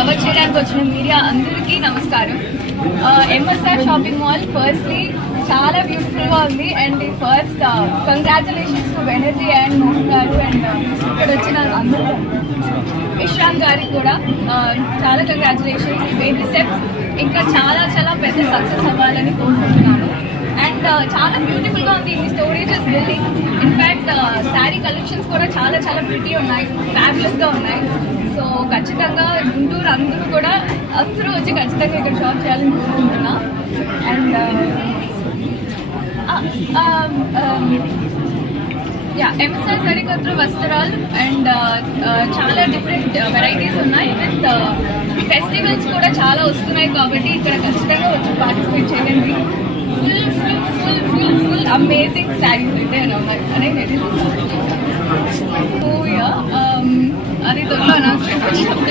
Cover చేయడానికి వచ్చిన media అందరికీ నమస్కారం. ఎంఎస్ఆర్ షాపింగ్ మాల్ ఫస్ట్లీ చాలా బ్యూటిఫుల్గా ఉంది. And first congratulations to Banerjee and Mohan గారు అండ్ ఇక్కడ వచ్చిన అందరూ విశ్రాంత్ గారికి కూడా చాలా కంగ్రాచులేషన్స్. బేబీ స్టెప్స్ ఇంకా చాలా చాలా పెద్ద సక్సెస్ అవ్వాలని కోరుకుంటున్నాను. అండ్ చాలా బ్యూటిఫుల్గా ఉంది. ఈ storage is building. In fact sari collections కూడా చాలా చాలా బ్యూటీ ఉన్నాయి, ఫ్యాబులస్గా ఉన్నాయి. సో ఖచ్చితంగా గుంటూరు అందరూ కూడా అందరూ వచ్చి ఖచ్చితంగా ఇక్కడ షాప్ చేయాలని కోరుకుంటున్నా. అండ్ ఎంఎస్ఆర్ సరికొత్త వస్త్రాలు అండ్ చాలా డిఫరెంట్ వెరైటీస్ ఉన్నాయి. విత్ ఫెస్టివల్స్ కూడా చాలా వస్తున్నాయి కాబట్టి ఇక్కడ ఖచ్చితంగా వచ్చి పార్టిసిపేట్ చేయండి. Full full full full full amazing saris అయితే అనేది అది త్వరలో అనౌన్స్మెంట్ వచ్చినప్పుడు